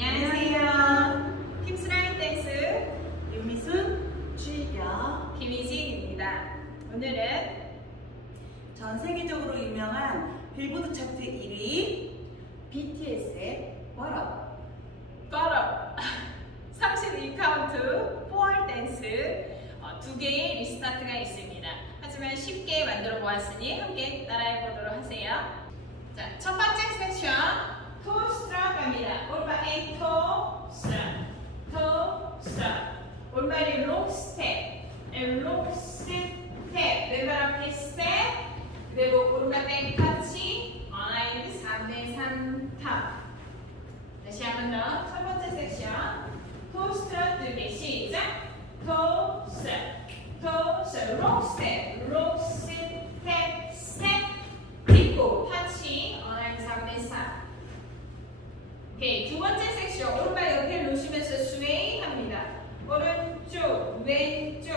안녕하세요. 킴스라인댄스 유미순, 추희경, 김희진입니다. 오늘은 전 세계적으로 유명한 빌보드 차트 1위 BTS의 What Up 32카운트 4 댄스 두 개의 리스타트가 있습니다. 하지만 쉽게 만들어 보았으니 함께 따라해 보도록 하세요. 자, 첫 번째 섹션 toe strut 갑니다. 오른발 A toe strut 오른발이 lock step 왼발 앞에 step 그리고 오른발 백 터치 어라인드 3대3 탑. 다시 한 번 더 첫 번째 섹션 toe strut 두 개 시작. toe strut lock step 딛고 터치 어라인드 3대4. 오케이, 두 번째 섹션 오른발 옆에 놓으시면서 스웨이 합니다. 오른쪽 왼쪽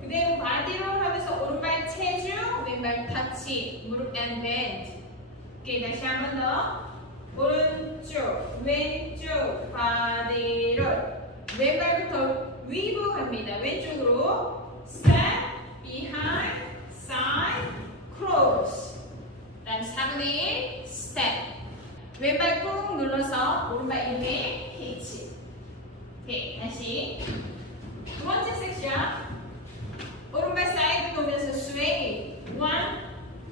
그대로 바디로 하면서 오른발 체중 왼발 터치 무릎 and bend. 오케이, 다시 한 번 더 오른쪽 왼쪽 바디로 왼발부터 위브 합니다. 왼쪽으로 step behind side cross 그다음 4분의 1 step 왼발 꾹 눌러서 오른발 이외에 히치. 오케이, 다시 두 번째 섹션 오른발 사이드 보면서 스웨이 1,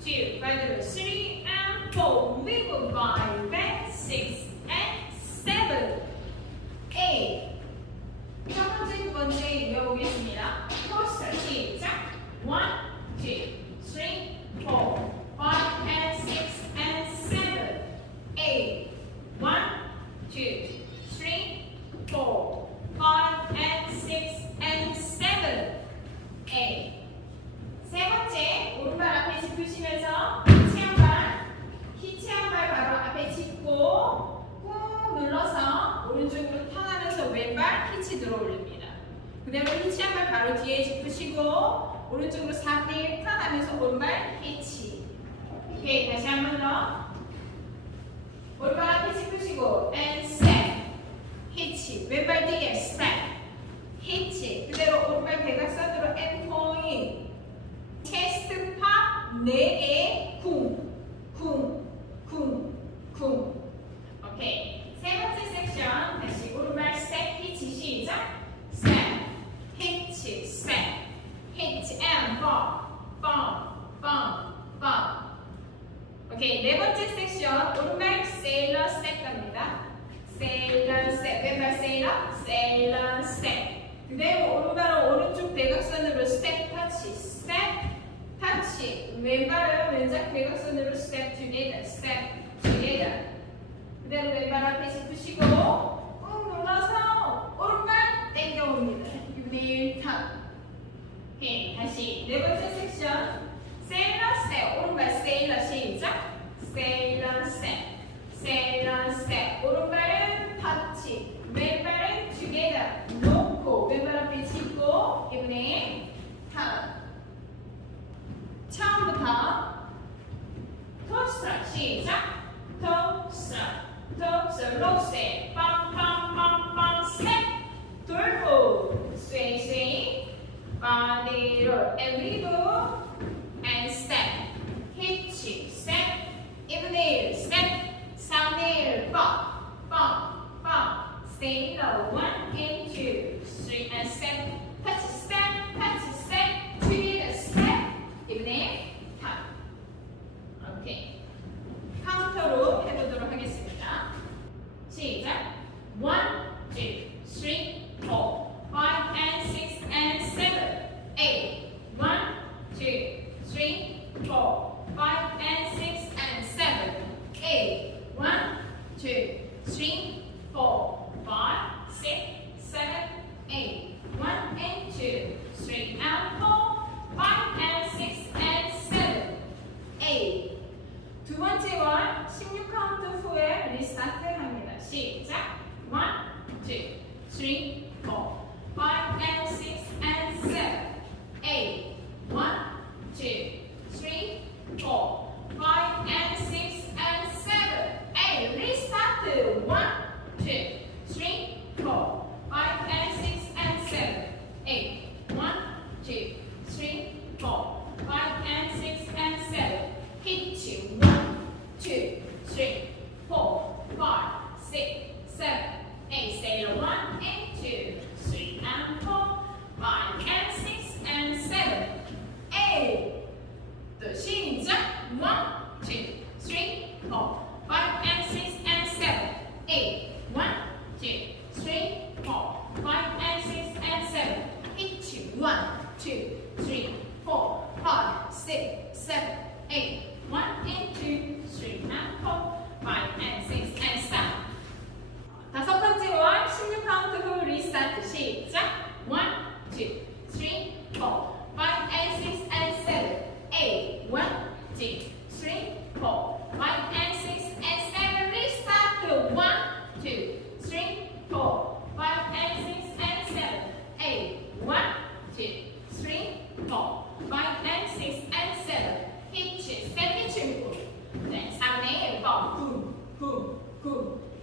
2 바디로 3 and 4 위브 5 back 6 and 7 8 첫 번째 두 번째 이어보겠습니다. 포스터 시작 1, 2, 3, 4 5 and 6 and 7 8 1, 2, 3, 4 5 and 6 and 7 8 세 번째 오른발 앞에 짚으시면서 히치 한 발 바로 앞에 짚고 꾹 눌러서 오른쪽으로 턴하면서 왼발 히치 들어 올립니다. 그대로 히치 한 발 바로 뒤에 짚으시고 오른쪽으로 4대 1 턴하면서 오른발 히치. 오케이, 다시 한 번 더 오른발 앞에 짚으시고 and step 히치 왼발 뒤에 step 히치 그대로 오른발 대각선으로 and point 체스트 팝 4개 쿵쿵쿵쿵. 오케이, 세 번째 섹션 다시 오른발 step 히치 시작 step 히치 step 히치 and bump. 오케이, 네 번째 섹션 오른발 세일러 스텝 갑니다. 세일러 스텝 왼발 세일러 스텝 그대로 오른발은 오른쪽 대각선으로 스텝 터치 왼발은 왼쪽 대각선으로 스텝 together 그대로 왼발 앞에 짚으시고 꾹 눌러서 오른발 당겨옵니다. 6대 1 턴. 오케이, 다시 네 번째 섹션 세일러 스텝 오른발 세일러 시작 세일러 스텝 오른발은 터치 왼발은 together 놓고 왼발 앞에 짚고 이번에 턴. 처음부터 toe strut 시작 toe strut low step 빵 step 돌고 sway body roll and wiggle and step hitch step 1분의 1 step 3분의 1 bump stay low 1 and 2 3 and step touch step together step 1분의 1 cut. 오케이, 카운터로 해보도록 하겠습니다. 시작 1, 2, 3, 4 5 and 6 and 7 8 1, 2, 3, 4 5 and 6 and 7 8 1, 2, 3, 4 5 6 7 8 1 and 2 3 and 4 5 and 6 and 7 8 두 번째와 16카운트 후에 리스타트 합니다. 시작 1, 2, 3, 4 5 and 6 and 7 8 1, 2, 3, 4 5 and 6 and 7 8 리스타트 1, 2, 3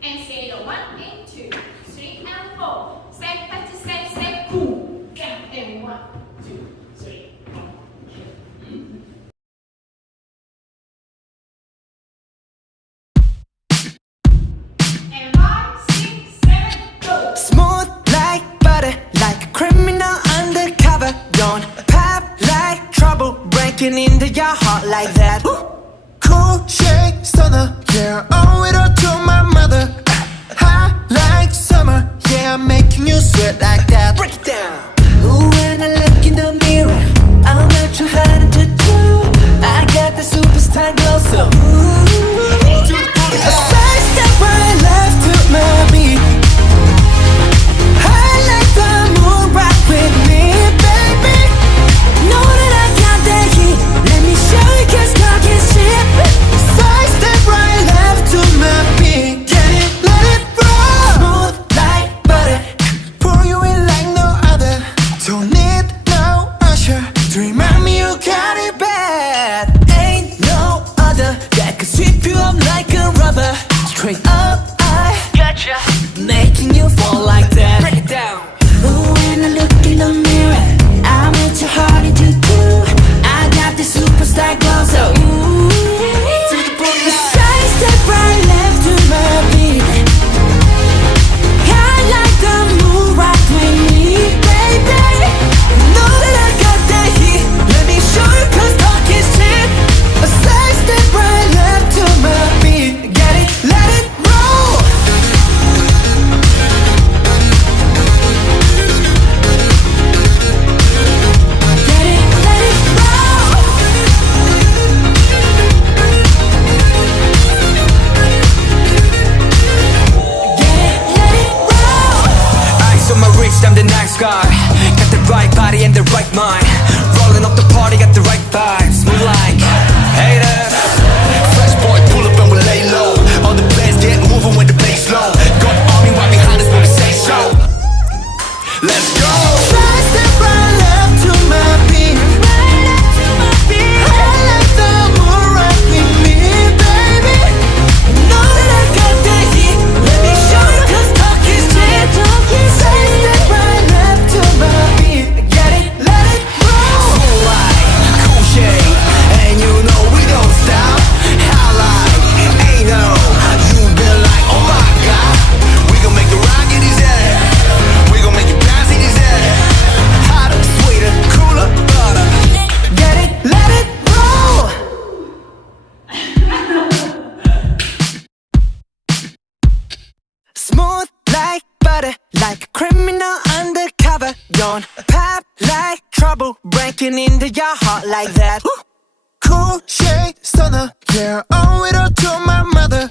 And say the 1 and 2, 3 and 4. Step, touch, step, step, cool. Down and 1, 2, 3. And 5, 6, 7, go. Smooth like butter, like a criminal undercover. Don't pop like trouble, breaking into your heart like that. Cool shade stunner, yeah, owe it all to my mother. Hot like summer, yeah, I'm making you sweat like that. Break it down. Ooh, when I look in the mirror, I'm not too hard to do. I got the superstar glow, so a side step right left to my beat. I like the moon rock with me, baby. Know that I got that heat. Let me show you 'cause talk is cheap. Side step right left to my beat. Get it, let it roll. Smooth like butter. Pour you in like no other. Don't need no usher to remind me you got it bad. Ain't no other that could sweep you up like a rubber. Straight up, I gotcha, making you fall like that. Break it down. Ooh, when I look in the mirror, I'm at your heart to do. I got the superstar glow, so ooh, the side step right left to my beat. I like the moon rock with me, baby. Know that I got that heat. Let me show you 'cause talk is cheap. A side step right left to my beat. Get it, let it roll. Get it, let it roll. Get it, let it roll. Ice on my wrist, I'm the nice guy. Got the right body and the right mind. Rolling up the party, got the right vibes. Move like haters. Fresh boy, pull up and we lay low. All the bands get moving with the bass low. Got army right behind us when we say so. Let's go. Side step right left to my beat. Right up to my beat. I like the moon rock with me, baby. Know that I got that heat. Let me show you 'cause talk is cheap. Talk is Side step right left to my beat. Get it, let it roll. Cool like, cool shade. And you know we don't stop. High like, ain't no. You been like, oh my god. We gon' make the rocket easy. We gon' make it bounce easy. Hotter, sweeter, cooler, butter. Get it, let it roll. smooth like butter, like a criminal undercover. Don't pop like trouble, breaking into your heart like that. Cool shade stunner, yeah, owe it all to my mother.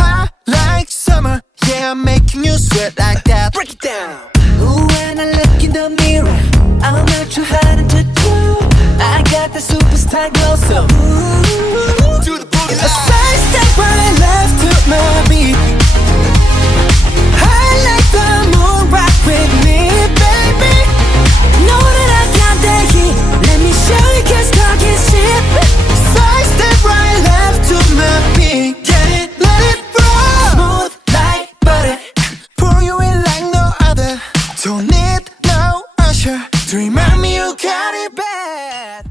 Hot like summer, yeah, I'm making you sweat like that. Break it down. Ooh, when I look in the mirror, I'm not too hard to do. I got the superstar glow, so ooh, Do the boogie a side step right left to my beat. I like the moon rock with me, baby. Know that I got that heat. Let me show you 'cause talk is cheap. Side step right left to my beat. Get it, let it roll. Smooth like butter. Pour you in like no other. Don't need no usher to remind me you got it bad.